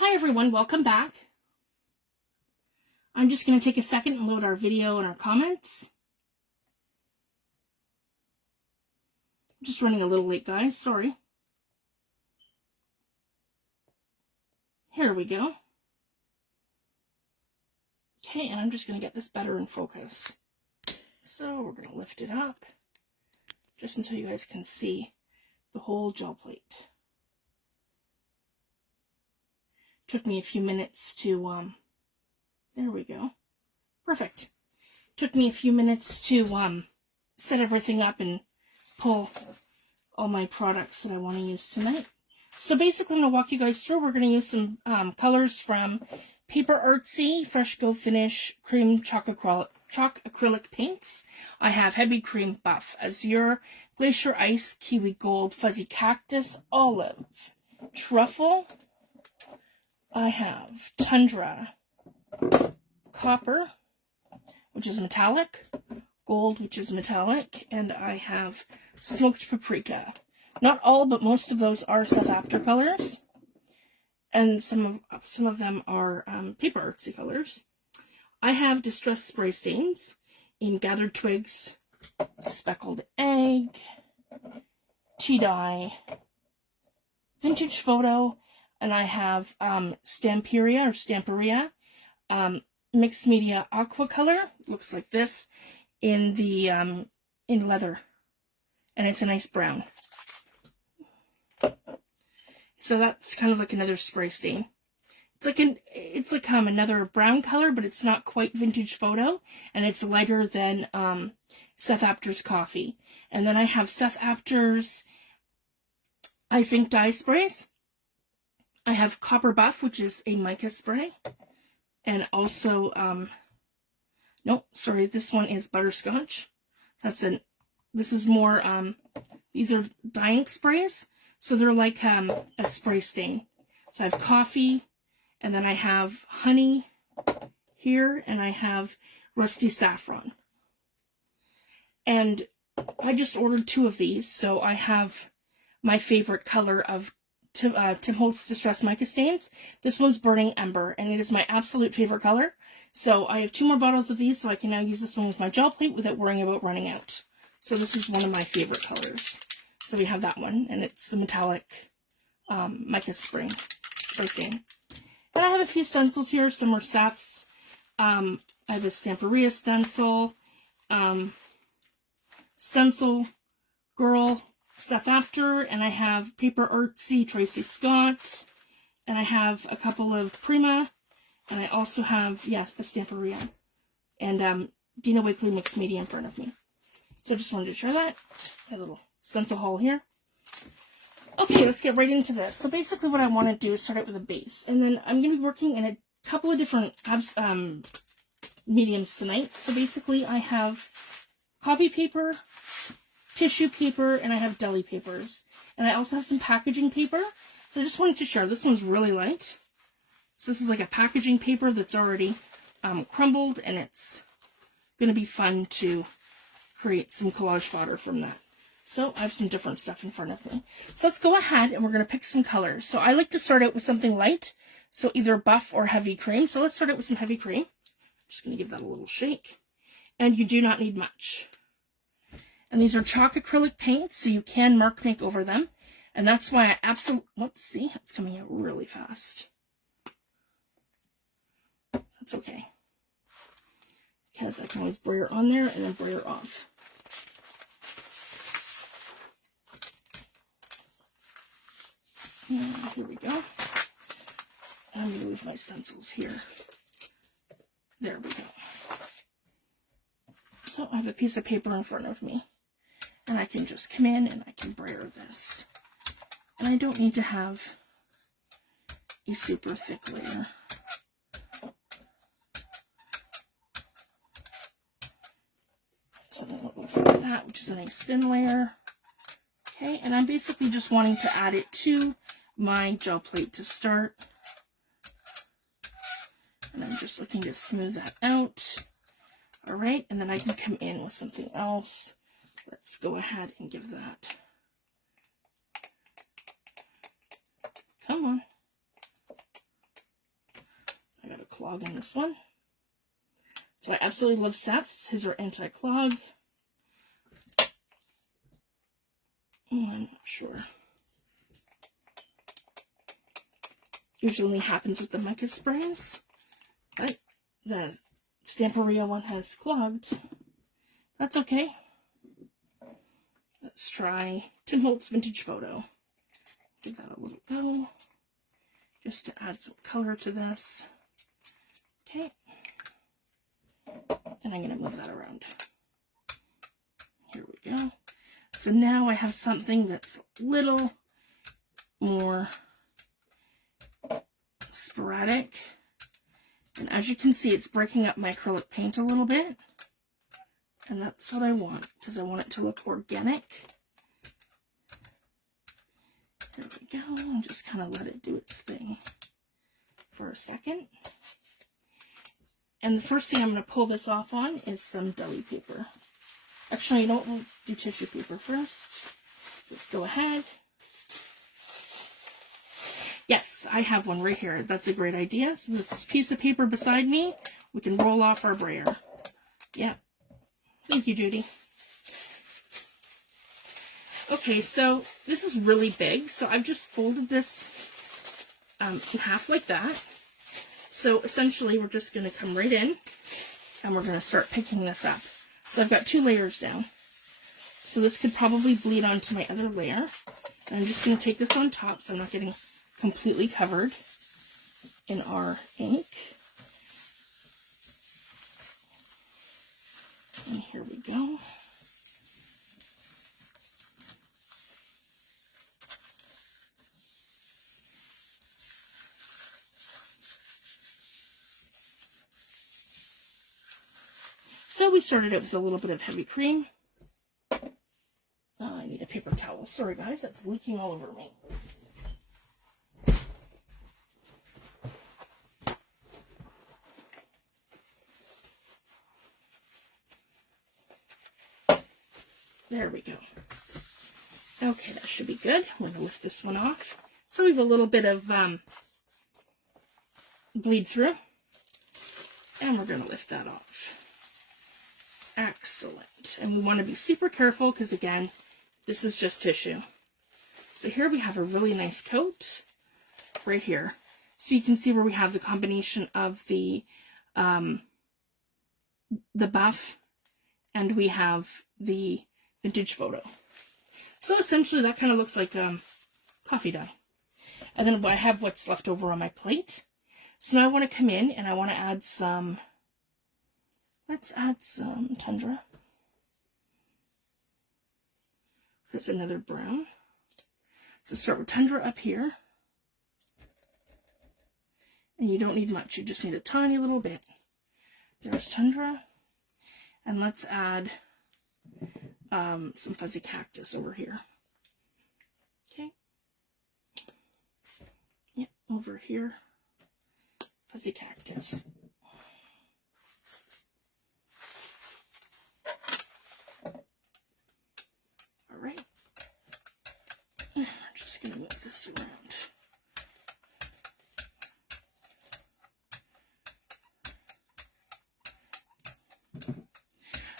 Hi everyone, welcome back. I'm just going to take a second and load our video and our comments. I'm just running a little late, guys, sorry. Here we go. Okay, and I'm just going to get this better in focus. So we're going to lift it up just until you guys can see the whole gel plate. Took me a few minutes to, there we go. Perfect. Took me a few minutes to set everything up and pull all my products that I want to use tonight. So basically, I'm going to walk you guys through. We're going to use some colors from Paper Artsy, Fresh Go Finish, Cream Chalk Acrylic Paints. I have Heavy Cream Buff, Azure, Glacier Ice, Kiwi Gold, Fuzzy Cactus, Olive, Truffle. I have Tundra, Copper, which is metallic, Gold, which is metallic, and I have Smoked Paprika. Not all, but most of those are South After colors, and some of them are Paper Artsy colors. I have Distress Spray Stains in Gathered Twigs, Speckled Egg, Tea Dye, Vintage Photo, and I have Stamperia, Mixed Media Aqua Color. Looks like this in the in leather, and it's a nice brown. So that's kind of like another spray stain. It's like another brown color, but it's not quite Vintage Photo, and it's lighter than Seth Apter's Coffee. And then I have Seth Apter's Ice Ink Dye Sprays. I have Copper Buff, which is a mica spray, and also, nope, sorry, this one is Butterscotch. This is more, these are dye ink sprays, so they're like a spray stain. So I have coffee, and then I have honey here, and I have Rusty Saffron. And I just ordered 2 of these, so I have my favorite color of Tim Holtz Distress Mica Stains. This one's Burning Ember, and it is my absolute favorite color. So I have 2 more bottles of these, so I can now use this one with my gel plate without worrying about running out. So this is one of my favorite colors. So we have that one, and it's the metallic mica spray stain. And I have a few stencils here. Some are Seth's. I have a Stamperia stencil, Stencil Girl, Seth After, and I have Paper Artsy Tracy Scott, and I have a couple of Prima, and I also have, yes, a Stamperia, and Dina Wakley Mixed Media in front of me. So I just wanted to share that. A little stencil haul here. Okay, let's get right into this. So basically what I want to do is start out with a base, and then I'm going to be working in a couple of different mediums tonight. So basically I have copy paper, tissue paper, and I have deli papers. And I also have some packaging paper. So I just wanted to share. This one's really light. So this is like a packaging paper that's already crumbled, and it's going to be fun to create some collage fodder from that. So I have some different stuff in front of me. So let's go ahead and we're going to pick some colors. So I like to start out with something light. So either buff or heavy cream. So let's start out with some heavy cream. I'm just going to give that a little shake. And you do not need much. And these are chalk acrylic paints, so you can mark make over them. And that's why I absolutely, whoops, see, it's coming out really fast. That's okay. Because I can always brayer on there and then brayer off. And here we go. And I'm going to move my stencils here. There we go. So I have a piece of paper in front of me. And I can just come in and I can brayer this. And I don't need to have a super thick layer. Something that looks like that, which is a nice thin layer. Okay, and I'm basically just wanting to add it to my gel plate to start. And I'm just looking to smooth that out. All right, and then I can come in with something else. Let's go ahead and give that. Come on. anti-clog in this one. So I absolutely love Seth's. His are anti-clog. Oh, I'm not sure. Usually only happens with the mica sprays, but the Stamperia one has clogged. That's okay. Let's try Tim Holtz Vintage Photo. Give that a little go, just to add some color to this. Okay. And I'm going to move that around. Here we go. So now I have something that's a little more sporadic. And as you can see, it's breaking up my acrylic paint a little bit. And that's what I want, because I want it to look organic. There we go. And just kind of let it do its thing for a second. And the first thing I'm going to pull this off on is some deli paper. Actually, I don't do tissue paper first. Let's go ahead. Yes, I have one right here. That's a great idea. So this piece of paper beside me, we can roll off our brayer. Yeah. Thank you, Judy. Okay, so this is really big. So I've just folded this in half like that. So essentially, we're just going to come right in and we're going to start picking this up. So I've got 2 layers down. So this could probably bleed onto my other layer. And I'm just going to take this on top so I'm not getting completely covered in our ink. And here we go. So we started it with a little bit of heavy cream. I need a paper towel. Sorry guys, that's leaking all over me. There we go. Okay, that should be good. We're going to lift this one off. So we have a little bit of bleed through. And we're going to lift that off. Excellent. And we want to be super careful because, again, this is just tissue. So here we have a really nice coat right here. So you can see where we have the combination of the buff and we have the Vintage Photo. So essentially that kind of looks like coffee dye. And then I have what's left over on my plate. So now I want to come in and I want to add some, let's add some Tundra. That's another brown. So start with Tundra up here. And you don't need much, you just need a tiny little bit. There's Tundra. And let's add some Fuzzy Cactus over here. Okay. Yep, over here. Fuzzy Cactus. All right. I'm just going to move this around.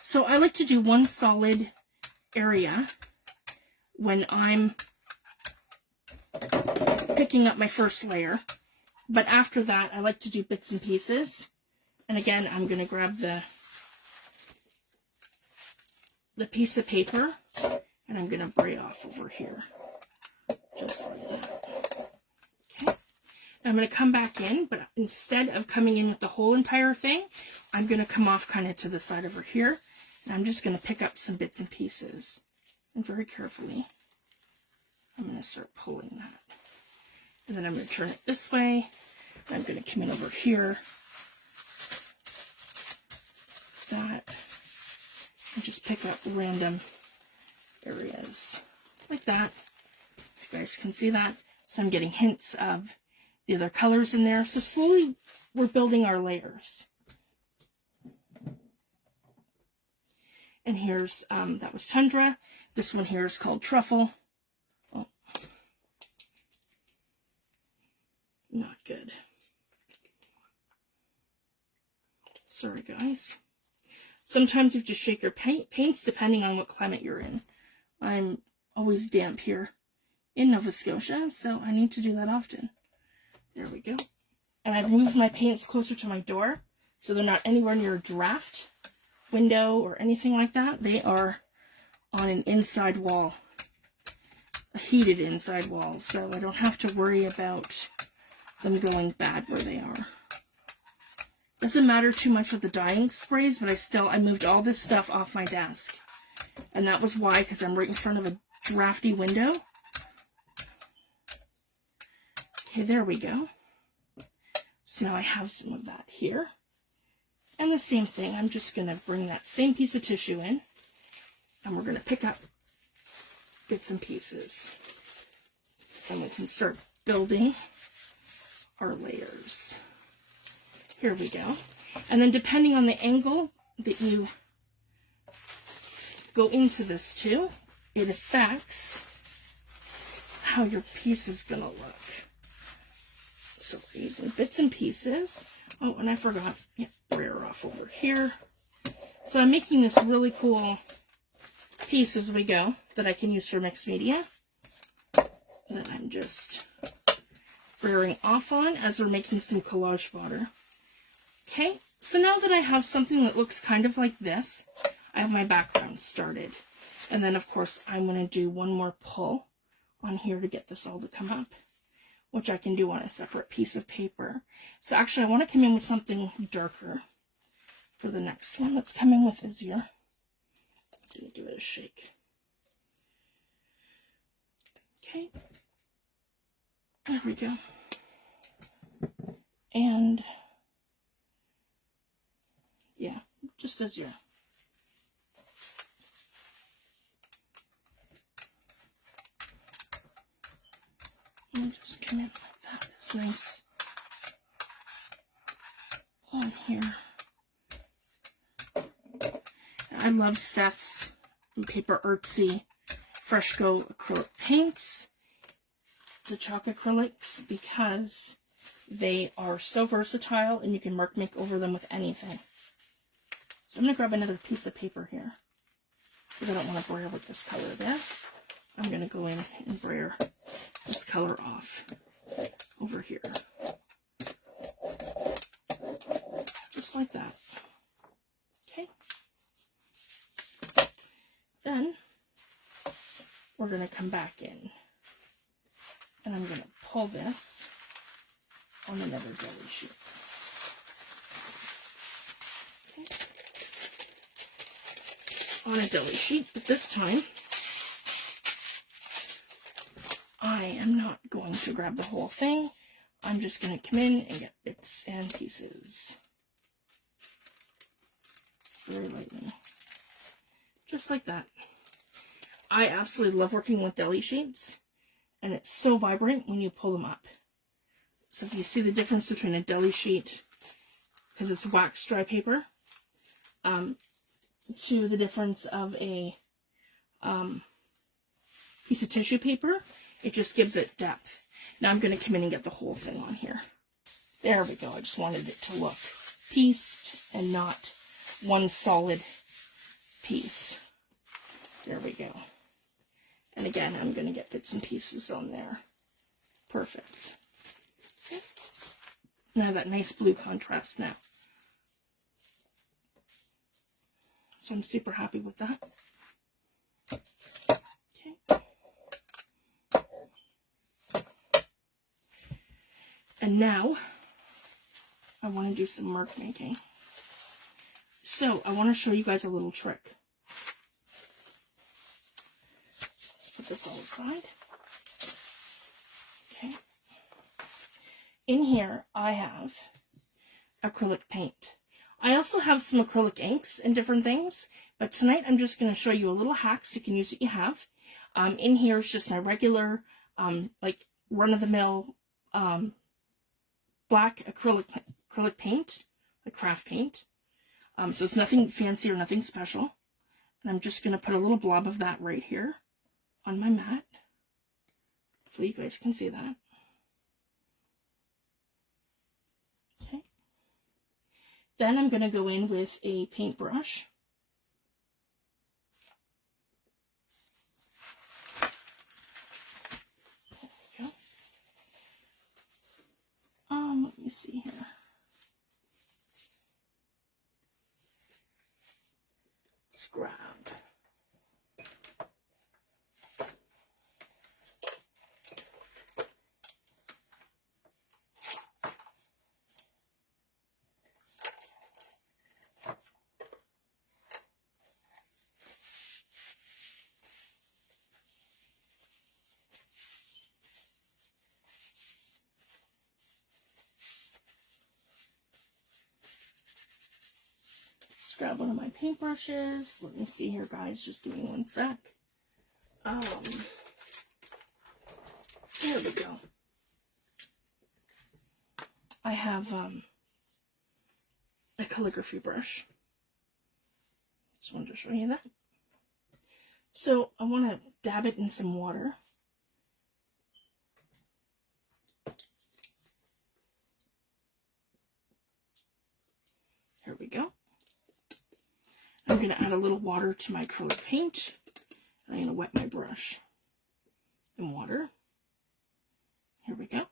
So I like to do one solid area when I'm picking up my first layer. But after that, I like to do bits and pieces. And again, I'm going to grab the piece of paper and I'm going to bray off over here. Just like that. Okay. I'm going to come back in, but instead of coming in with the whole entire thing, I'm going to come off kind of to the side over here. And I'm just going to pick up some bits and pieces. And very carefully, I'm going to start pulling that. And then I'm going to turn it this way. And I'm going to come in over here. That. And just pick up random areas. Like that. You guys can see that. So I'm getting hints of the other colors in there. So slowly, we're building our layers. And here's, that was Tundra. This one here is called Truffle. Oh. Not good. Sorry, guys. Sometimes you have to shake your paints depending on what climate you're in. I'm always damp here in Nova Scotia, so I need to do that often. There we go. And I've moved my paints closer to my door, so they're not anywhere near a draft window or anything like that. They are on an inside wall, a heated inside wall, so I don't have to worry about them going bad where they are. Doesn't matter too much with the dyeing sprays, but I moved all this stuff off my desk. And that was why, because I'm right in front of a drafty window. Okay, there we go. So now I have some of that here. And the same thing, I'm just going to bring that same piece of tissue in, and we're going to pick up bits and pieces. And we can start building our layers. Here we go. And then depending on the angle that you go into this too, it affects how your piece is going to look. So we're using bits and pieces. Oh, and I forgot, brayer off over here. So I'm making this really cool piece as we go that I can use for mixed media, that I'm just brayering off on as we're making some collage fodder. Okay, so now that I have something that looks kind of like this, I have my background started. And then, of course, I'm going to do one more pull on here to get this all to come up, which I can do on a separate piece of paper. So actually, I want to come in with something darker for the next one. Let's come in with Azure. I'm going to give it a shake. Okay. There we go. And yeah, just Azure. And just come in like that. It's nice on here. I love Seth's Paper Artsy Fresco acrylic paints, the chalk acrylics, because they are so versatile and you can make over them with anything. So I'm going to grab another piece of paper here, because I don't want to brayer with this color there. I'm going to go in and brayer this color off over here. Just like that. Okay. Then we're going to come back in, and I'm going to pull this on another jelly sheet. Okay. On a deli sheet, but this time I am not going to grab the whole thing. I'm just going to come in and get bits and pieces. Very lightly. Just like that. I absolutely love working with deli sheets, and it's so vibrant when you pull them up. So if you see the difference between a deli sheet, because it's wax dry paper, to the difference of a piece of tissue paper, it just gives it depth. Now I'm going to come in and get the whole thing on here. There we go. I just wanted it to look pieced and not one solid piece. There we go. And again, I'm going to get bits and pieces on there. Perfect. See? And I have that nice blue contrast now. So I'm super happy with that. Okay. And now I want to do some mark making. So I want to show you guys a little trick. Let's put this all aside. Okay. In here I have acrylic paint. I also have some acrylic inks and different things, but tonight I'm just going to show you a little hack so you can use what you have. In here is just my regular, like run-of-the-mill black acrylic paint, like craft paint. So it's nothing fancy or nothing special. And I'm just going to put a little blob of that right here on my mat. Hopefully you guys can see that. Then I'm going to go in with a paintbrush. There we go. Let me see here. Let's grab. Grab one of my paintbrushes. Let me see here, guys. Just give me one sec. There we go. I have a calligraphy brush. Just wanted to show you that. So I want to dab it in some water. Here we go. I'm going to add a little water to my acrylic paint. I'm going to wet my brush in water. Here we go.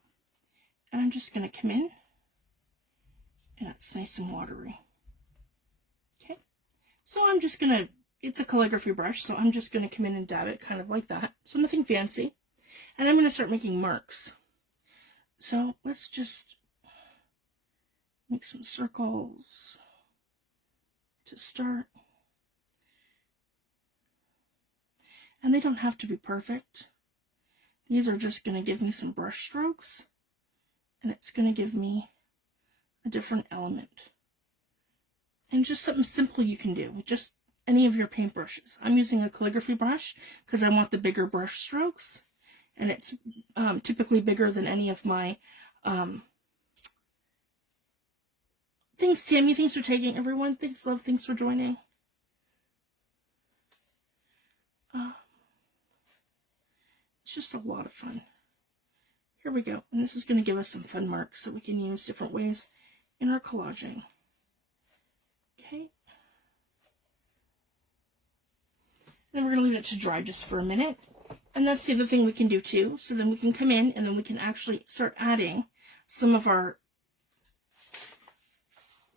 And I'm just going to come in, and it's nice and watery. Okay. So I'm just going to, it's a calligraphy brush, so I'm just going to come in and dab it kind of like that. So nothing fancy. And I'm going to start making marks. So let's just make some circles to start. And they don't have to be perfect. These are just going to give me some brush strokes, and it's going to give me a different element. And just something simple you can do with just any of your paintbrushes. I'm using a calligraphy brush because I want the bigger brush strokes, and it's typically bigger than any of my thanks, Tammy. Thanks for taking, everyone. Thanks, love. Thanks for joining. It's just a lot of fun. Here we go. And this is going to give us some fun marks that we can use different ways in our collaging. Okay. And then we're going to leave it to dry just for a minute. And that's the other thing we can do too. So then we can come in and then we can actually start adding some of our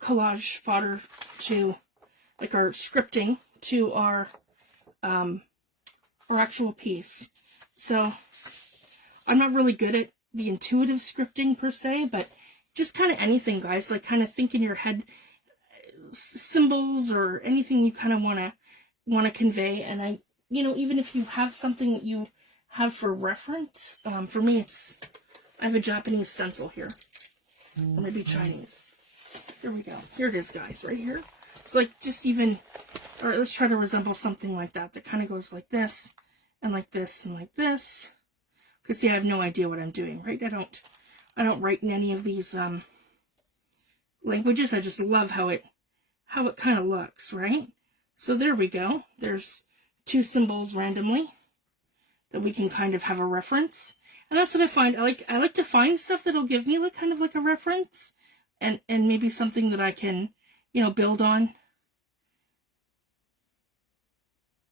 collage fodder to, like, our scripting to our actual piece. So I'm not really good at the intuitive scripting per se, but just kind of anything, guys, like kind of think in your head symbols or anything you kind of want to convey. And I, you know, even if you have something that you have for reference, for me, I have a Japanese stencil here, or maybe Chinese. Here we go. Here it is, guys, right here. It's like just even, or let's try to resemble something like that kind of goes like this and like this and like this. Because see, I have no idea what I'm doing, right? I don't write in any of these languages. I just love how it kind of looks, right? So there we go. There's two symbols randomly that we can kind of have a reference. And that's what I find. I like to find stuff that'll give me like kind of like a reference and maybe something that I can, you know, build on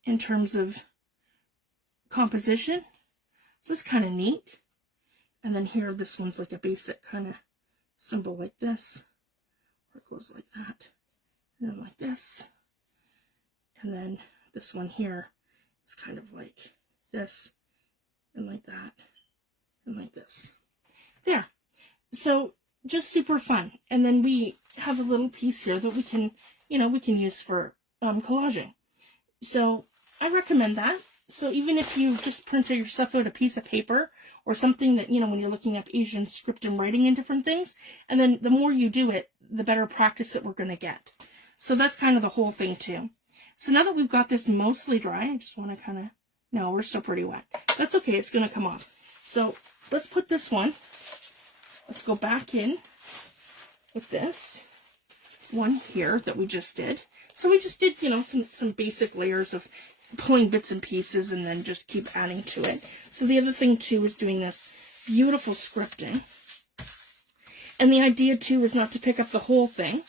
in terms of composition. So it's kind of neat. And then here, this one's like a basic kind of symbol like this, where it goes like that, and then like this. And then this one here is kind of like this, and like that, and like this. There. So just super fun. And then we have a little piece here that we can, you know, we can use for collaging. So I recommend that. So even if you just printed yourself out a piece of paper or something that, you know, when you're looking up Asian script and writing and different things, and then the more you do it, the better practice that we're going to get. So that's kind of the whole thing too. So now that we've got this mostly dry, I just want to kind of, no, we're still pretty wet. That's okay. It's going to come off. So let's put this one, let's go back in with this one here that we just did. So we just did, you know, some basic layers of pulling bits and pieces and then just keep adding to it. So the other thing too is doing this beautiful scripting. And the idea too is not to pick up the whole thing.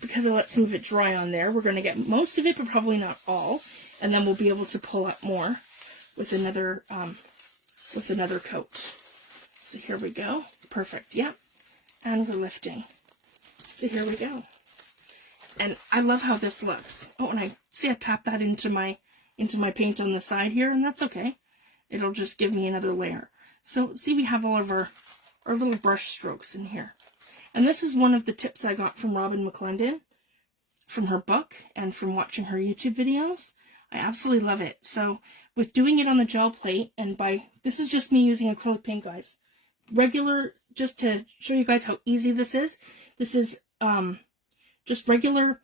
because I let some of it dry on there. We're going to get most of it, but probably not all. And then we'll be able to pull up more with another coat. So here we go. Perfect. Yep. And we're lifting. So here we go. And I love how this looks. Oh, and I tap that into my paint on the side here, and that's okay. It'll just give me another layer. So see, we have all of our little brush strokes in here. And this is one of the tips I got from Robin McClendon, from her book and from watching her YouTube videos. I absolutely love it. So with doing it on the gel plate, and this is just me using acrylic paint, guys. Regular, just to show you guys how easy this is. This is just regular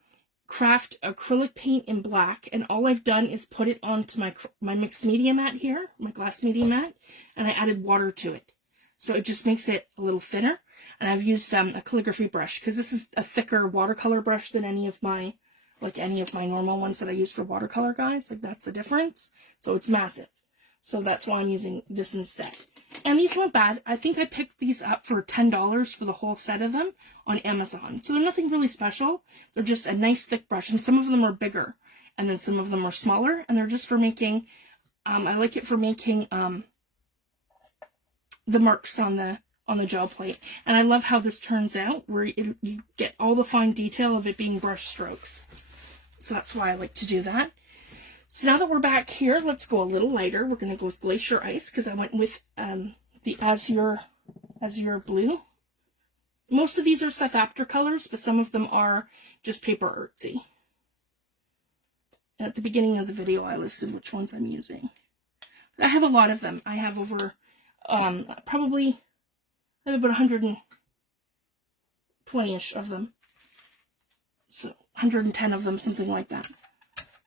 craft acrylic paint in black, and all I've done is put it onto my mixed media mat here, my glass media mat, and I added water to it. So it just makes it a little thinner. And I've used a calligraphy brush, because this is a thicker watercolor brush than any of my normal ones that I use for watercolor, guys. Like, that's the difference. So it's massive. So that's why I'm using this instead. And these weren't bad. I think I picked these up for $10 for the whole set of them on Amazon. So they're nothing really special. They're just a nice thick brush, and some of them are bigger, and then some of them are smaller, and they're just for making, I like it for making the marks on the gel plate. And I love how this turns out, where you get all the fine detail of it being brush strokes. So that's why I like to do that. So now that we're back here, let's go a little lighter. We're going to go with Glacier Ice, because I went with the Azure Blue. Most of these are South After colors, but some of them are just paper artsy. And at the beginning of the video, I listed which ones I'm using. But I have a lot of them. I have over, probably, I have about 120-ish of them. So 110 of them, something like that.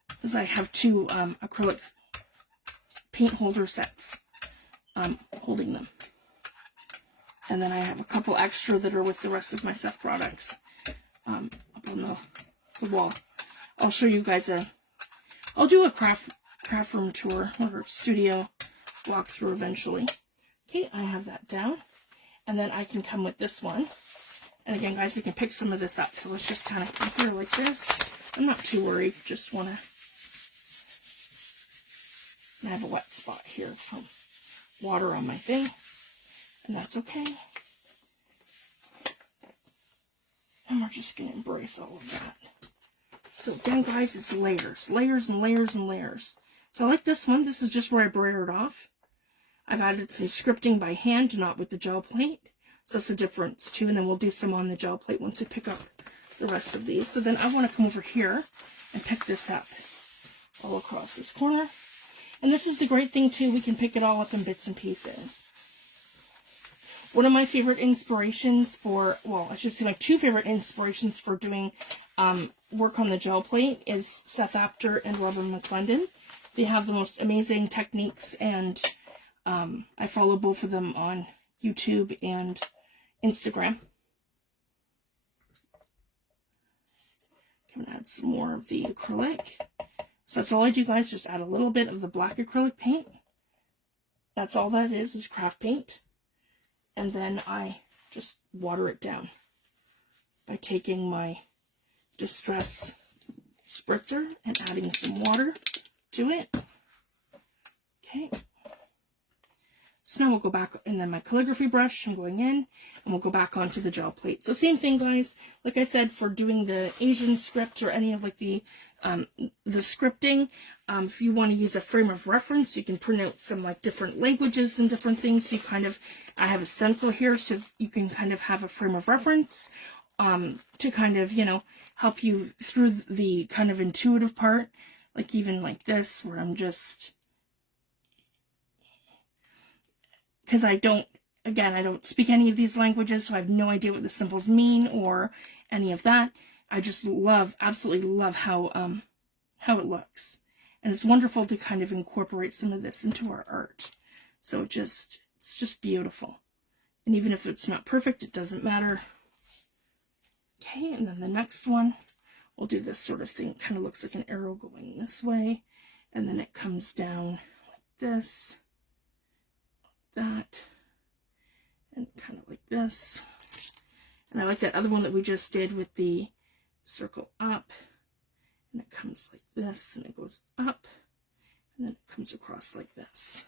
Because I have two acrylic paint holder sets holding them. And then I have a couple extra that are with the rest of my Seth products up on the wall. I'll show you guys I'll do a craft room tour or studio walkthrough eventually. Okay, I have that down. And then I can come with this one. And again, guys, we can pick some of this up. So let's just kind of come here like this. I'm not too worried. Just want to... I have a wet spot here from water on my thing. And that's okay. And we're just going to embrace all of that. So again, guys, it's layers. Layers and layers and layers. So I like this one. This is just where I brayered off. I've added some scripting by hand, not with the gel plate. So that's the difference too. And then we'll do some on the gel plate once we pick up the rest of these. So then I want to come over here and pick this up all across this corner. And this is the great thing too. We can pick it all up in bits and pieces. One of my favorite inspirations for, well, I should say my two favorite inspirations for doing work on the gel plate is Seth Apter and Robin McClendon. They have the most amazing techniques, and I follow both of them on YouTube and Instagram. I'm going to add some more of the acrylic. So that's all I do, guys, just add a little bit of the black acrylic paint. That's all that is craft paint. And then I just water it down by taking my Distress spritzer and adding some water to it. Okay. So now we'll go back, and then my calligraphy brush, I'm going in, and we'll go back onto the gel plate. So same thing, guys. Like I said, for doing the Asian script or any of like the scripting, if you want to use a frame of reference, you can print out some like different languages and different things. So you kind of, I have a stencil here, so you can kind of have a frame of reference to kind of, you know, help you through the kind of intuitive part. Like even like this, where I'm just... because I don't speak any of these languages, so I have no idea what the symbols mean or any of that. I just absolutely love how it looks. And it's wonderful to kind of incorporate some of this into our art. So it's just beautiful. And even if it's not perfect, it doesn't matter. Okay, and then the next one, we'll do this sort of thing. It kind of looks like an arrow going this way. And then it comes down like this. That, and kind of like this. And I like that other one that we just did with the circle up, and it comes like this, and it goes up, and then it comes across like this.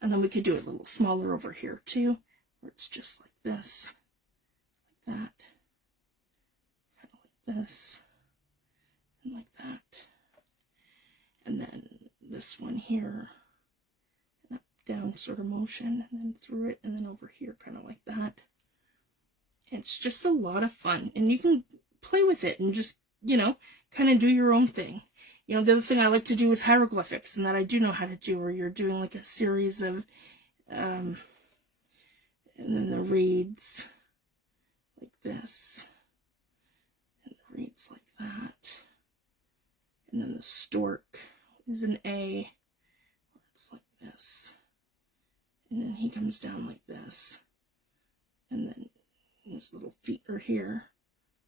And then we could do it a little smaller over here too, where it's just like this, like that, kind of like this, and like that. And then this one here, up, down sort of motion, and then through it, and then over here, kind of like that. It's just a lot of fun, and you can play with it and just, you know, kind of do your own thing. You know, the other thing I like to do is hieroglyphics, and that I do know how to do, where you're doing like a series of, and then the reeds like this, and the reeds like that, and then the stork is an A, it's like this, and then he comes down like this, and then his little feet are here,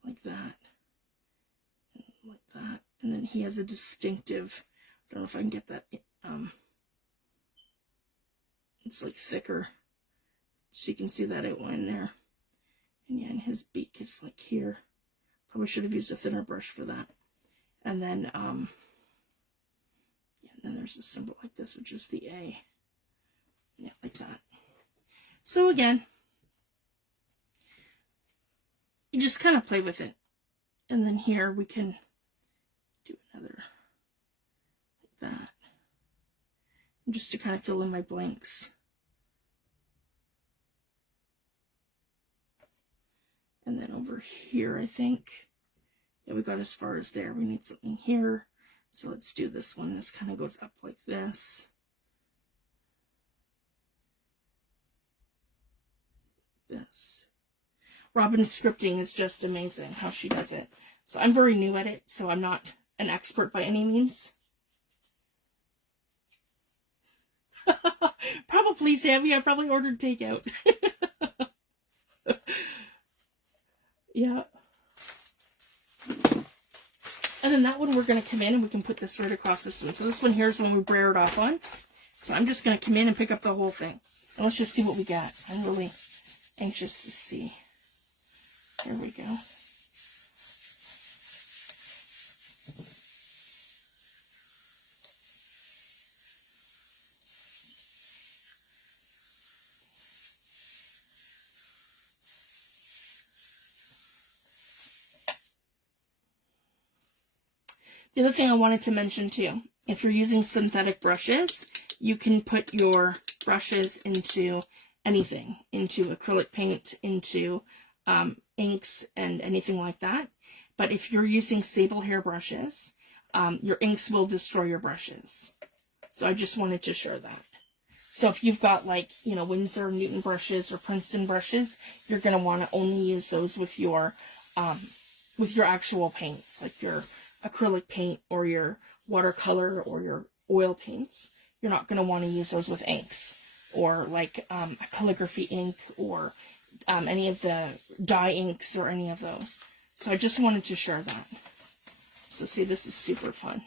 like that, and like that, and then he has a distinctive, I don't know if I can get that, it's like thicker, so you can see that outline there, and yeah, and his beak is like here. Probably should have used a thinner brush for that. And then, yeah, and then there's a symbol like this, which is the A, yeah, like that. So again, you just kind of play with it. And then here we can do another like that. And just to kind of fill in my blanks. And then over here, I think, yeah, we got as far as there. We need something here. So let's do this one. This kind of goes up like this. This. Robin's scripting is just amazing how she does it. So I'm very new at it, so I'm not an expert by any means. Probably, Sammy. I probably ordered takeout. Yeah. And then that one we're going to come in and we can put this right across this one. So this one here is the one we brayered off on. So I'm just going to come in and pick up the whole thing. And let's just see what we got. I'm really anxious to see. Here we go. The other thing I wanted to mention too, if you're using synthetic brushes, you can put your brushes into anything, into acrylic paint, into inks and anything like that. But if you're using sable hair brushes, your inks will destroy your brushes. So I just wanted to share that. So if you've got like, you know, Winsor & Newton brushes or Princeton brushes, you're going to want to only use those with your actual paints, like your acrylic paint or your watercolor or your oil paints. You're not going to want to use those with inks or like a calligraphy ink or any of the dye inks or any of those. So I just wanted to share that. So see, this is super fun.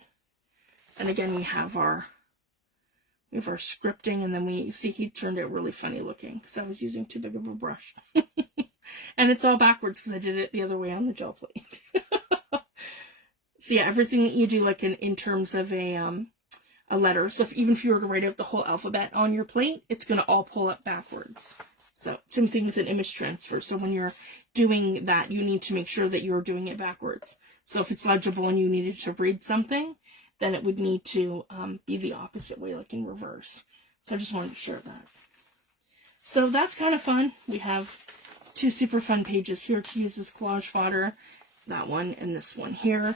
And again, we have our scripting, and then we see he turned out really funny looking because I was using too big of a brush. And it's all backwards because I did it the other way on the gel plate. So yeah, everything that you do, like in terms of a letter. So even if you were to write out the whole alphabet on your plate, it's going to all pull up backwards. So same thing with an image transfer. So when you're doing that, you need to make sure that you're doing it backwards. So if it's legible and you needed to read something, then it would need to be the opposite way, like in reverse. So I just wanted to share that. So that's kind of fun. We have two super fun pages here to use as collage fodder. That one and this one here.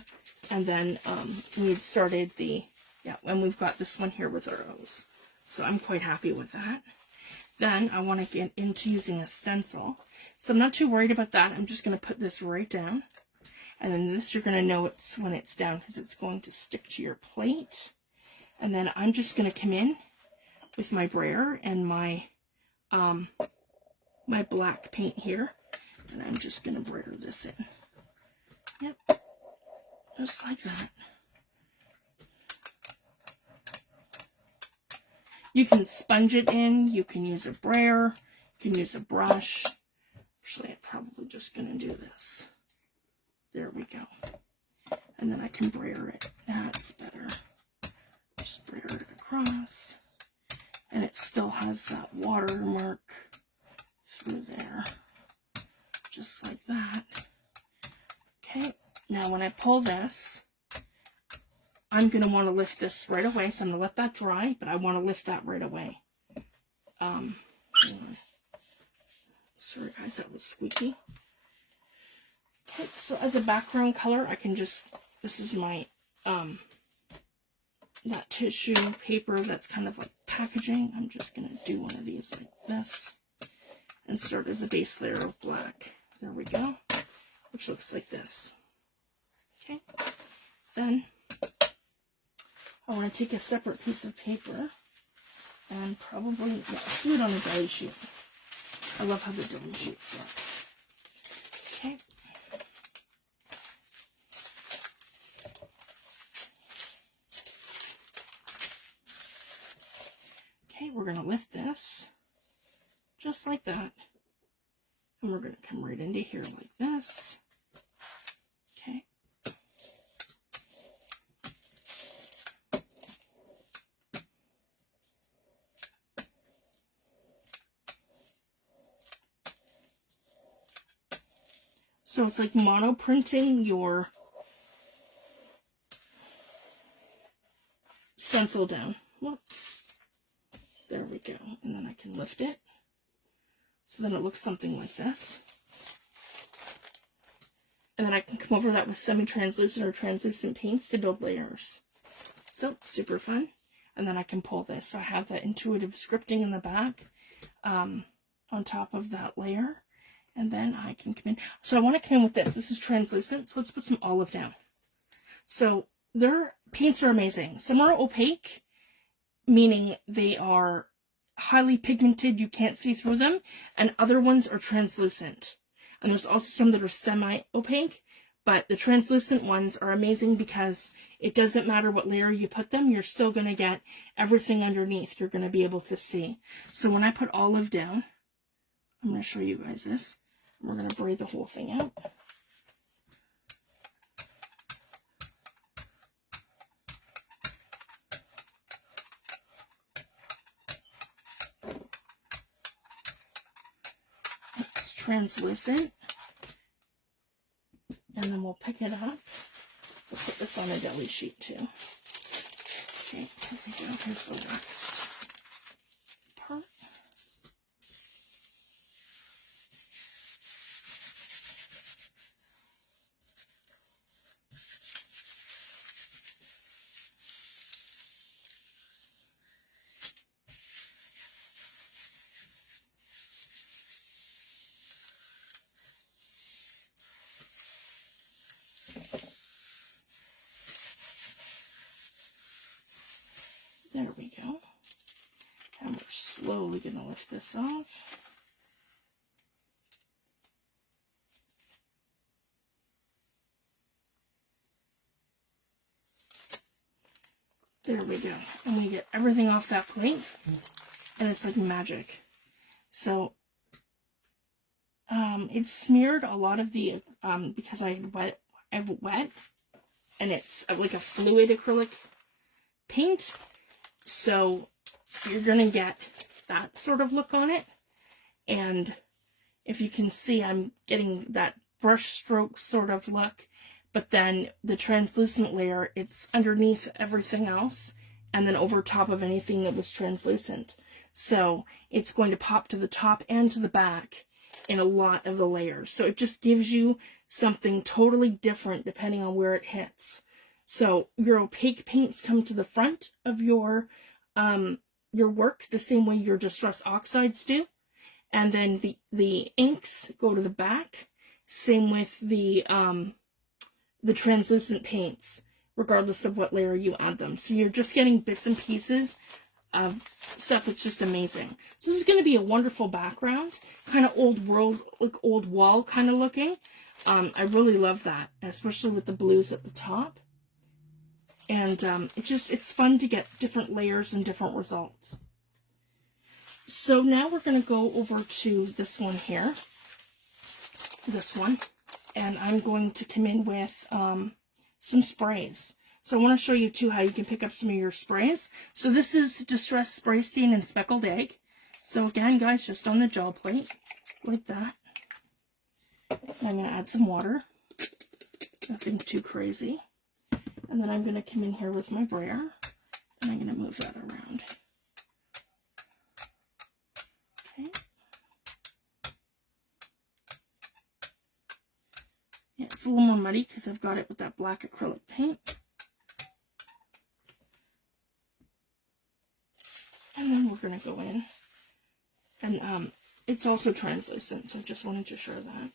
And then we had started and we've got this one here with our O's. So I'm quite happy with that. Then I want to get into using a stencil. So I'm not too worried about that. I'm just going to put this right down. And then this, you're going to know it's when it's down because it's going to stick to your plate. And then I'm just going to come in with my brayer and my my black paint here. And I'm just going to brayer this in. Yep. Just like that. You can sponge it in. You can use a brayer. You can use a brush. Actually, I'm probably just going to do this. There we go. And then I can brayer it. That's better. Just brayer it across. And it still has that watermark through there. Just like that. Okay, now when I pull this, I'm going to want to lift this right away. So I'm going to let that dry, but I want to lift that right away. Sorry guys, that was squeaky. Okay, so as a background color, I can just, this is my, that tissue paper that's kind of like packaging. I'm just going to do one of these like this and start as a base layer of black. There we go, which looks like this. Okay, then I want to take a separate piece of paper and probably do it on a deli sheet. I love how the deli sheets look. Okay. Okay, we're going to lift this just like that. And we're going to come right into here like this. Okay. So it's like mono printing your stencil down. Whoop. There we go. And then I can lift it. So then it looks something like this. And then I can come over that with semi-translucent or translucent paints to build layers. So super fun. And then I can pull this. So I have that intuitive scripting in the back on top of that layer. And then I can come in. So I want to come in with this. This is translucent. So let's put some olive down. So their paints are amazing. Some are opaque, meaning they are highly pigmented. You can't see through them. And other ones are translucent. And there's also some that are semi-opaque. But the translucent ones are amazing because it doesn't matter what layer you put them. You're still going to get everything underneath. You're going to be able to see. So when I put olive down, I'm going to show you guys this. We're going to braid the whole thing out. It's translucent. And then we'll pick it up. We'll put this on a deli sheet too. Okay, here we go. Here's the waxed part. There we go. And we're slowly going to lift this off. There we go. And we get everything off that plate. And it's like magic. So, it's smeared a lot of the, because I have wet. And it's like a fluid acrylic paint. So you're going to get that sort of look on it. And if you can see, I'm getting that brush stroke sort of look. But then the translucent layer, it's underneath everything else. And then over top of anything that was translucent. So it's going to pop to the top and to the back in a lot of the layers. So it just gives you something totally different depending on where it hits. So your opaque paints come to the front of your work the same way your distress oxides do. And then the inks go to the back. Same with the translucent paints, regardless of what layer you add them. So you're just getting bits and pieces of stuff that's just amazing. So this is going to be a wonderful background, kind of old world, like old wall kind of looking. I really love that, especially with the blues at the top. And it's fun to get different layers and different results. So now we're going to go over to this one here. This one. and I'm going to come in with some sprays. So I want to show you too how you can pick up some of your sprays. So this is Distress Spray Stain and Speckled Egg. So again, guys, just on the gel plate, like that. And I'm going to add some water. Nothing too crazy. And then I'm going to come in here with my brayer, and I'm going to move that around. Okay. Yeah, it's a little more muddy because I've got it with that black acrylic paint. And then we're going to go in. And it's also translucent, so I just wanted to show that.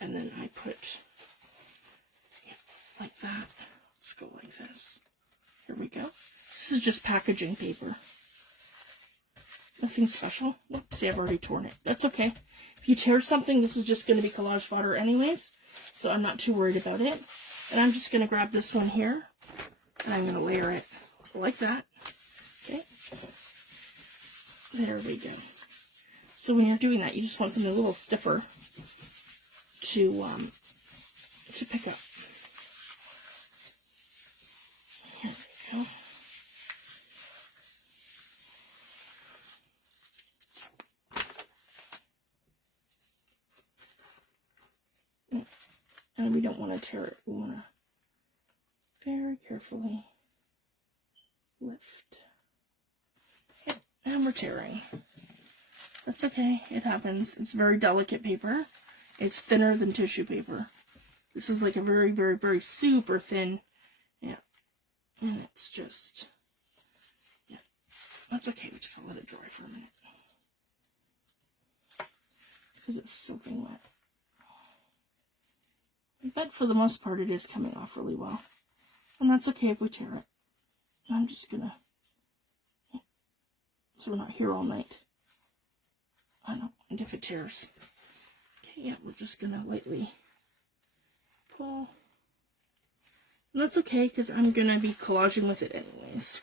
And then I put, yeah, like that. Let's go like this. Here we go. This is just packaging paper. Nothing special. Oops, see, I've already torn it. That's okay. If you tear something, this is just going to be collage fodder anyways, so I'm not too worried about it. And I'm just going to grab this one here, and I'm going to layer it like that. Okay. There we go. So when you're doing that, you just want something a little stiffer to pick up. Here we go. And we don't want to tear it. We want to very carefully lift. Okay, and we're tearing. That's okay. It happens. It's very delicate paper. It's thinner than tissue paper. This is like a very, very, very super thin. Yeah. And it's just, yeah. That's okay. We just gotta let it dry for a minute. Because it's soaking wet. But for the most part, it is coming off really well. And that's okay if we tear it. I'm just gonna, so we're not here all night. I don't mind if it tears. Okay, yeah, we're just gonna lightly pull. And that's okay, because I'm gonna be collaging with it anyways.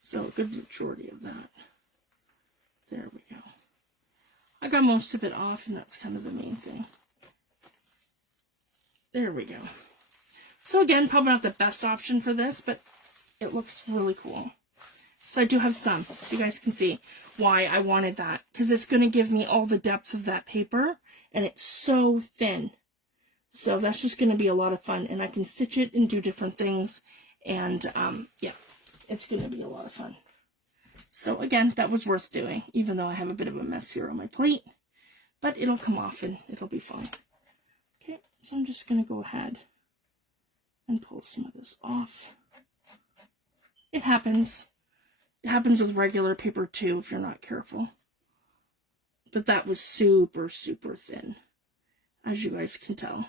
So a good majority of that. There we go. I got most of it off, and that's kind of the main thing. There we go. So again, probably not the best option for this, but it looks really cool. So I do have some, so you guys can see why I wanted that. Because it's going to give me all the depth of that paper, and it's so thin. So that's just going to be a lot of fun, and I can stitch it and do different things. And yeah, it's going to be a lot of fun. So again, that was worth doing, even though I have a bit of a mess here on my plate. But it'll come off, and it'll be fine. Okay, so I'm just going to go ahead and pull some of this off. It happens. It happens with regular paper too if you're not careful. But that was super, super thin, as you guys can tell.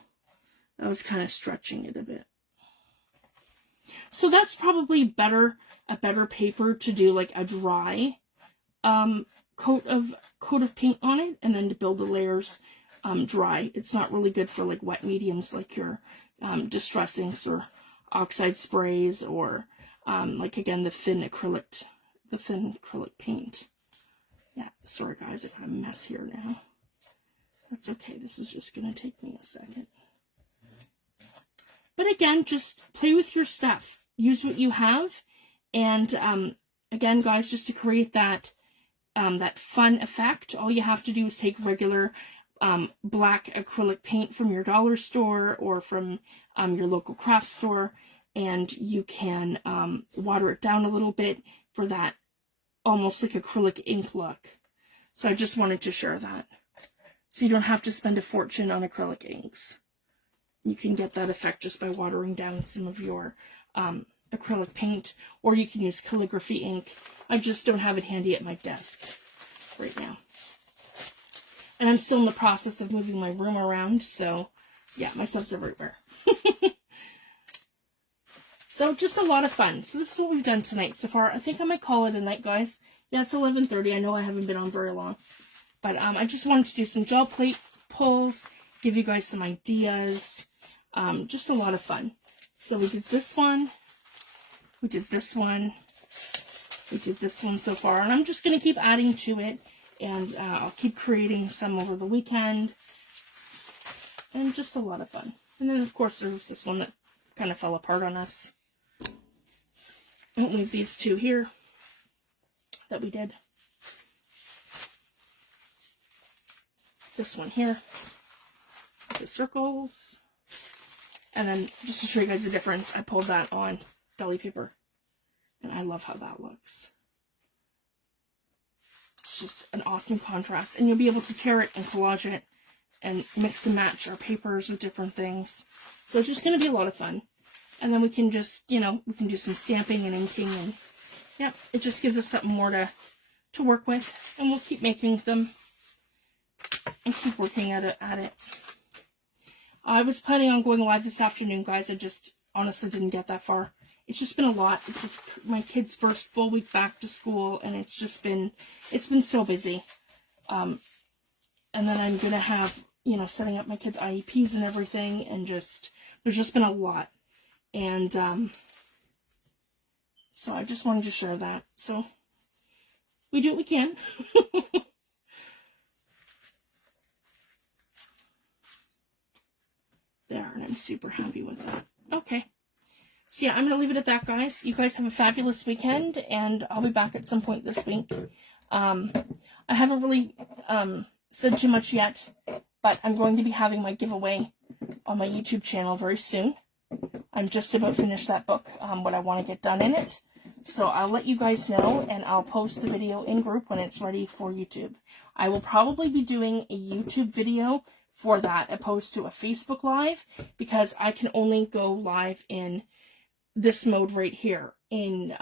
I was kind of stretching it a bit. So that's probably a better paper to do like a dry coat of paint on it, and then to build the layers dry. It's not really good for like wet mediums like your Distress inks or oxide sprays, or like again the thin acrylic paint. Yeah, sorry guys if I'm a mess here now. That's okay. This is just going to take me a second. But again, just play with your stuff. Use what you have. And again, guys, just to create that that fun effect, all you have to do is take regular black acrylic paint from your dollar store or from your local craft store, and you can water it down a little bit for that almost like acrylic ink look. So I just wanted to share that. So you don't have to spend a fortune on acrylic inks. You can get that effect just by watering down some of your acrylic paint, or you can use calligraphy ink. I just don't have it handy at my desk right now. And I'm still in the process of moving my room around, so yeah, my stuff's everywhere. So just a lot of fun. So this is what we've done tonight so far. I think I might call it a night, guys. Yeah, it's 11:30. I know I haven't been on very long. But I just wanted to do some gel plate pulls, give you guys some ideas. Just a lot of fun. So we did this one. We did this one. We did this one so far. And I'm just going to keep adding to it And I'll keep creating some over the weekend. And just a lot of fun. And then, of course, there was this one that kind of fell apart on us. I'll leave these two here that we did. This one here, with the circles. And then, just to show you guys the difference, I pulled that on deli paper. And I love how that looks. It's just an awesome contrast. And you'll be able to tear it and collage it and mix and match our papers with different things. So it's just going to be a lot of fun. And then we can just, you know, we can do some stamping and inking. And yeah, it just gives us something more to work with. And we'll keep making them and keep working at it. I was planning on going live this afternoon, guys. I just honestly didn't get that far. It's just been a lot. It's my kid's first full week back to school, and it's been so busy. And then I'm going to have, you know, setting up my kids' IEPs and everything, and there's just been a lot. And so I just wanted to share that. So we do what we can. There, and I'm super happy with that. Okay. So yeah, I'm going to leave it at that, guys. You guys have a fabulous weekend, and I'll be back at some point this week. I haven't really said too much yet, but I'm going to be having my giveaway on my YouTube channel very soon. I'm just about finished that book, what I want to get done in it. So I'll let you guys know, and I'll post the video in group when it's ready for YouTube. I will probably be doing a YouTube video for that opposed to a Facebook Live, because I can only go live in this mode right here, in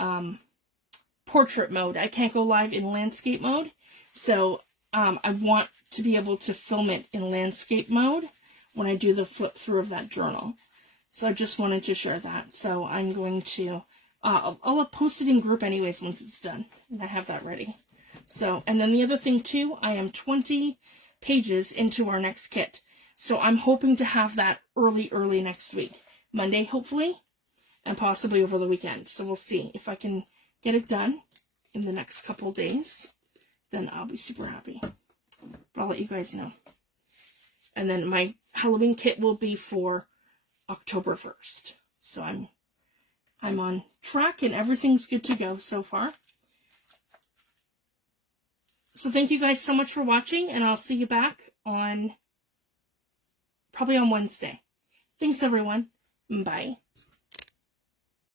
portrait mode. I can't go live in landscape mode. So I want to be able to film it in landscape mode when I do the flip through of that journal. So I just wanted to share that. So I'm going to, I'll post it in group anyways once it's done, and I have that ready. So, and then the other thing too, I am 20 pages into our next kit. So I'm hoping to have that early next week. Monday, hopefully, and possibly over the weekend. So we'll see if I can get it done in the next couple days. Then I'll be super happy. But I'll let you guys know. And then my Halloween kit will be for October 1st. So I'm on track, and everything's good to go so far. So thank you guys so much for watching, and I'll see you back probably on Wednesday. Thanks, everyone. Bye.